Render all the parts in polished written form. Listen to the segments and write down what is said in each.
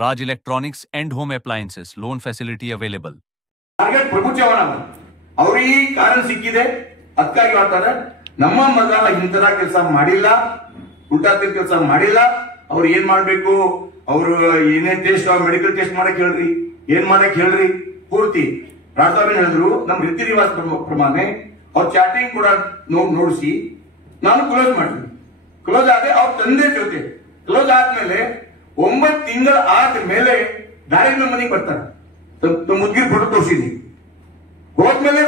Raj Electronics and Home Appliances. Loan facility available. Target Prabhu Chavan ಅವ್ರಿಗೆ ಕಾರಣ ಸಿಕ್ಕಿದೆ. ಅದಕ್ಕಾಗಿ ಹೇಳ್ತಾರೆ ನಮ್ಮ ಮಗ ಇಂತರ ಕೆಲಸ ಮಾಡಿಲ್ಲ, ಉಲ್ಟಾ ಕೆಲಸ ಮಾಡಿಲ್ಲ. ಅವ್ರು ಏನ್ ಮಾಡ್ಬೇಕು, ಅವ್ರು ಏನೇನ್ ಟೆಸ್ಟ್ ಮೆಡಿಕಲ್ ಟೆಸ್ಟ್ ಮಾಡಕ್ ಹೇಳ್ರಿ, ಏನ್ ಮಾಡಕ್ ಹೇಳ್ರಿ. ಪೂರ್ತಿ ರಾಜಧಾನಿ ಹೇಳಿದ್ರು ನಮ್ಮ ರೀತಿ ರಿವಾಜ್ ಪ್ರಮಾಣ ಅವ್ರ ಚಾಟಿಂಗ್ ಕೂಡ ನೋಡಿಸಿ ನಾನು ಕ್ಲೋಸ್ ಮಾಡಿದ್ವಿ. ಕ್ಲೋಸ್ ಆದ್ರೆ ಅವ್ರ ತಂದೆ ಜೊತೆ ಕ್ಲೋಸ್ ಆದ್ಮೇಲೆ 9 ತಿಂಗಳ ಆದ್ಮೇಲೆ ಡೈರೆಕ್ಟ್ ನಮ್ಮ ಮನೆಗೆ ಬರ್ತಾರೆ. ಮುದ್ಗಿರ್ ಫೋಟೋ ತೋರಿಸಿದ್ವಿ. ಹೋದ್ಮೇಲೆ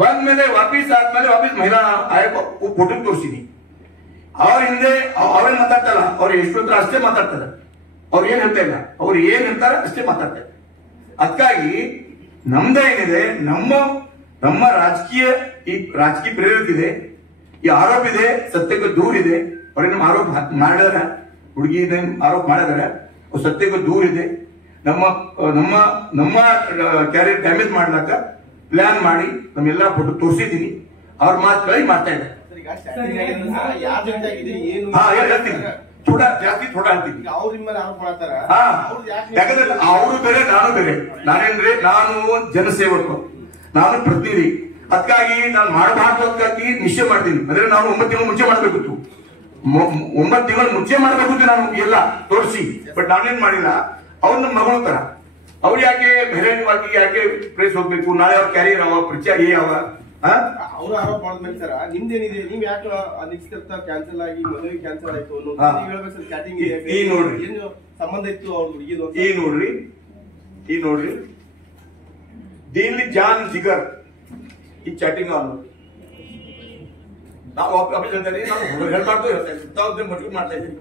ಬಂದ್ಮೇಲೆ ವಾಪಸ್ ಆದ್ಮೇಲೆ ವಾಪಸ್ ಮಹಿಳಾ ಆಯೋಗ ಫೋಟೋ ತೋರಿಸಿದ್ವಿ. ಅವ್ರ ಹಿಂದೆ ಅವ್ರೇನ್ ಮಾತಾಡ್ತಾರ, ಅವ್ರು ಎಷ್ಟೊತ್ತರ ಅಷ್ಟೇ ಮಾತಾಡ್ತಾರೆ. ಅವ್ರು ಏನ್ ಹೇಳ್ತಾ ಇಲ್ಲ, ಅವ್ರು ಏನ್ ಹೇಳ್ತಾರೆ ಅಷ್ಟೇ ಮಾತಾಡ್ತಾರೆ. ಅದಕ್ಕಾಗಿ ನಮ್ದೇನಿದೆ, ನಮ್ಮ ರಾಜಕೀಯ ಪ್ರೇರಿತ ಇದೆ, ಈ ಆರೋಪ ಇದೆ, ಸತ್ಯಕ್ಕೆ ದೂರ ಇದೆ. ಅವ್ರಿಗೆ ನಮ್ಮ ಆರೋಪ ಮಾಡಿದಾರ, ಹುಡುಗಿ ಆರೋಪ ಮಾಡಿದಾರೆ, ಸತ್ಯಕ್ಕೆ ದೂರ ಇದೆ. ನಮ್ಮ ಕ್ಯಾರಿಯರ್ ಡ್ಯಾಮೇಜ್ ಮಾಡ್ಲಾಕ ಪ್ಲಾನ್ ಮಾಡಿ ನಮ್ಮೆಲ್ಲಾ ಫೋಟೋ ತೋರಿಸಿದೀನಿ. ಅವ್ರ ಮಾತುಗಳಿಗೆ ಮಾಡ್ತಾ ಇದ್ದಾರೆ. ಯಾಕಂದ್ರೆ ಅವರು ಬೇರೆ ನಾನು ಬೇರೆ. ನಾನೇನ್ರಿ, ನಾನು ಜನಸೇವಕ, ನಾನು ಪ್ರತಿನಿಧಿ. ಅದಕ್ಕಾಗಿ ನಾನು ಮಾಡಬಾರ್ದು ಅದಕ್ಕಾಗಿ ನಿಶ್ಚಯ ಮಾಡ್ತೀನಿ. ಅಂದ್ರೆ ನಾನು 9 ತಿಂಗಳು ಮುಂಚೆ ಮಾಡ್ಬೇಕಿತ್ತು, 9 ತಿಂಗಳು ಮುಂಚೆ ಮಾಡ್ಬೇಕಿತ್ತು ನಾನು ಎಲ್ಲ ತೋರಿಸಿ. ಬಟ್ ನಾನೇನ್ ಮಾಡಿಲ್ಲ. ಅವ್ರ ನಮ್ಮ ಮಗಳು ತರ ಅವ್ರು ಯಾಕೆ ಬಹಿರಂಗವಾಗಿ ಯಾಕೆ ಪ್ರೇಸ್ ಹೋಗ್ಬೇಕು? ನಾಳೆ ಅವ್ರ ಕ್ಯಾರಿಯರ್ ಅವ, ಪರಿಚಯ ಯಾವ ಅವ್ರು ಆರೋಪ ಮಾಡಿದ್ಮೇಲೆ ಸರ್ ನಿಮ್ದೇನಿದೆ, ನೀವ್ ಯಾಕೆ ಅನಿಶ್ಚಿತ ಕ್ಯಾನ್ಸಲ್ ಆಗಿ ಮದುವೆ ಕ್ಯಾನ್ಸಲ್ ಆಯ್ತು ಈ ನೋಡ್ರಿ ಏನು ಸಂಬಂಧ ಇತ್ತು ಅವ್ರ ಹುಡುಗಿದು? ಈ ನೋಡ್ರಿ ದಿಲ್ ಜಾನ್ ಜಿಗರ್ ಈ ಚಾಟಿಂಗ್ ಅವನು ನಾವು ಆಫೀಸ್ ಹೇಳ್ತಾ ಇದ್ದೀವಿ. ನಾವು ಹೇಳ್ಬಾರ್ದು ಮಜಬೂರ್ ಮಾಡ್ತಾ ಇದ್ದೀವಿ,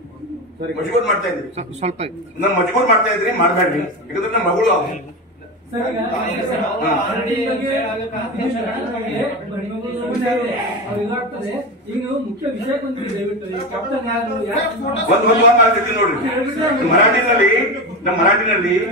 ಮಜಬೂರ್ ಮಾಡ್ತಾ ಇದ್ರಿ, ಸ್ವಲ್ಪ ನಾನು ಮಜಬೂರ್ ಮಾಡ್ತಾ ಇದ್ರಿ, ಮಾಡ್ಬೇಡ್ರಿ. ಯಾಕಂದ್ರೆ ನಮ್ಮ ಮಗಳು ಅವ್ರು ಮುಖ್ಯ ವಿಷಯ ನೋಡ್ರಿ. ಮರಾಠಿನಲ್ಲಿ